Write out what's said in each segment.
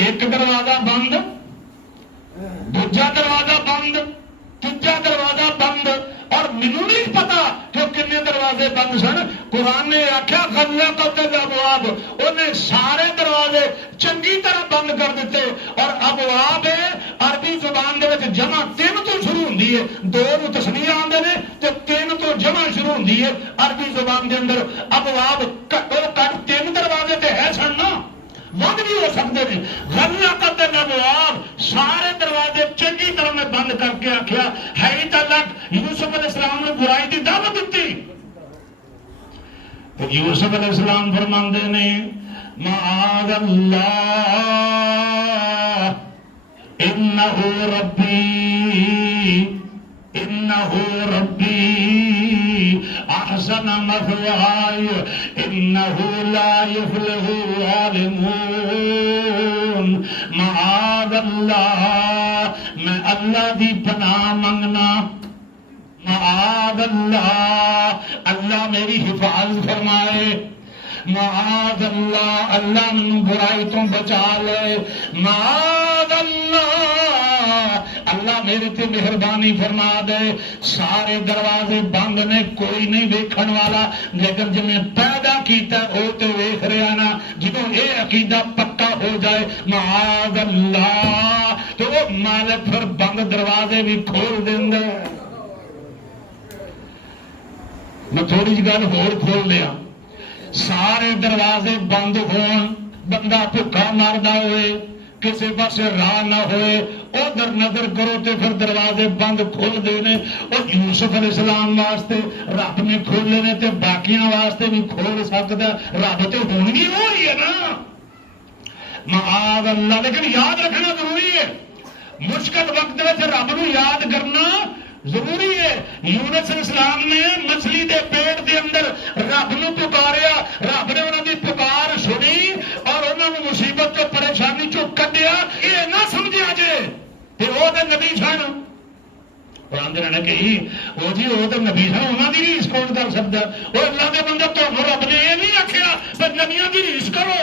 ایک دروازہ بند، دوجا دروازہ بند، تیجا دروازہ بند، اور مینوں نہیں پتا کہ کنے دروازے بند سن۔ قرآن نے آخیا غلقت الابواب، انہیں سارے دروازے چنگی طرح بند کر دیتے۔ اور ابواب عربی زبان دے وچ جمع تین تو شروع ہوندی ہے، دو نو تسنیہ آندے نے تے تین تو جمع شروع ہوندی ہے عربی زبان دے اندر۔ ابواب تین دروازے تے ہے سن نا، بند بھی ہو سکتے ہیں۔ غلقت الابواب، سارے دروازے چنگی طرح میں بند کر کے آخیا ہے تلک یوسف علیہ السلام نے برائی کی دعوت دیتی۔ تو یوسف علیہ السلام فرماندے نے معاذ اللہ انہو ربی انہو ربی احسن مثوائی انہو لا یفلح الظالمون۔ معاذ اللہ، میں اللہ دی پناہ منگنا، معاذ اللہ، اللہ میری حفاظت فرمائے، معاذ اللہ، اللہ من برائی تو بچا لے، معاذ اللہ، اللہ میرے تے مہربانی فرما دے۔ سارے دروازے بند نے، کوئی نہیں ویکھن والا، لیکن جب میں پیدا کیتا او تے ویکھ رہا نا۔ جدوں اے عقیدہ پکا ہو جائے معاذ اللہ، تو وہ مالک پھر بند دروازے بھی کھول دیندا۔ میں تھوڑی جی گل ہور کھول لیا، سارے دروازے بند ہون، بندہ بھکا ماردا ہوئے، کسی پاس راہ نہ ہوئے، ادھر نظر کرو تے پھر دروازے بند کھول دینے۔ اور یوسف علیہ السلام واسطے رب نے کھولے نے تے باقیاں واسطے بھی کھول سکتا، رب تے ہون بھی وہی ہے نا، معاذ اللہ۔ لیکن یاد رکھنا ضروری ہے، مشکل وقت میں رب نو یاد کرنا ضروری ہے۔ یونس علیہ السلام نے مچھلی دے پیٹ دے اندر رب نو پکاریا، رب نے انہوں دی پکار سنی اور انہوں نے مصیبت تو پریشانی چو کڈیا۔ یہ نہ سمجھا جے تے او تے نبی سن، قرآن دے نے کہی او جی او تے نبی سن، انہاں دی ریس کون کر سکدا؟ او اللہ دے بندے تانوں رب نے یہ نہیں آکھیا کہ نبیاں دی ریس کرو۔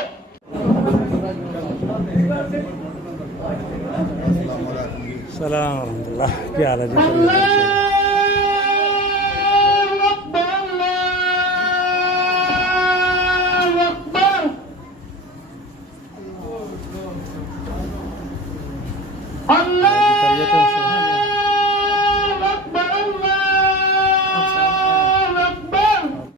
السلام ورحمۃ اللہ، کیا حال ہے جی؟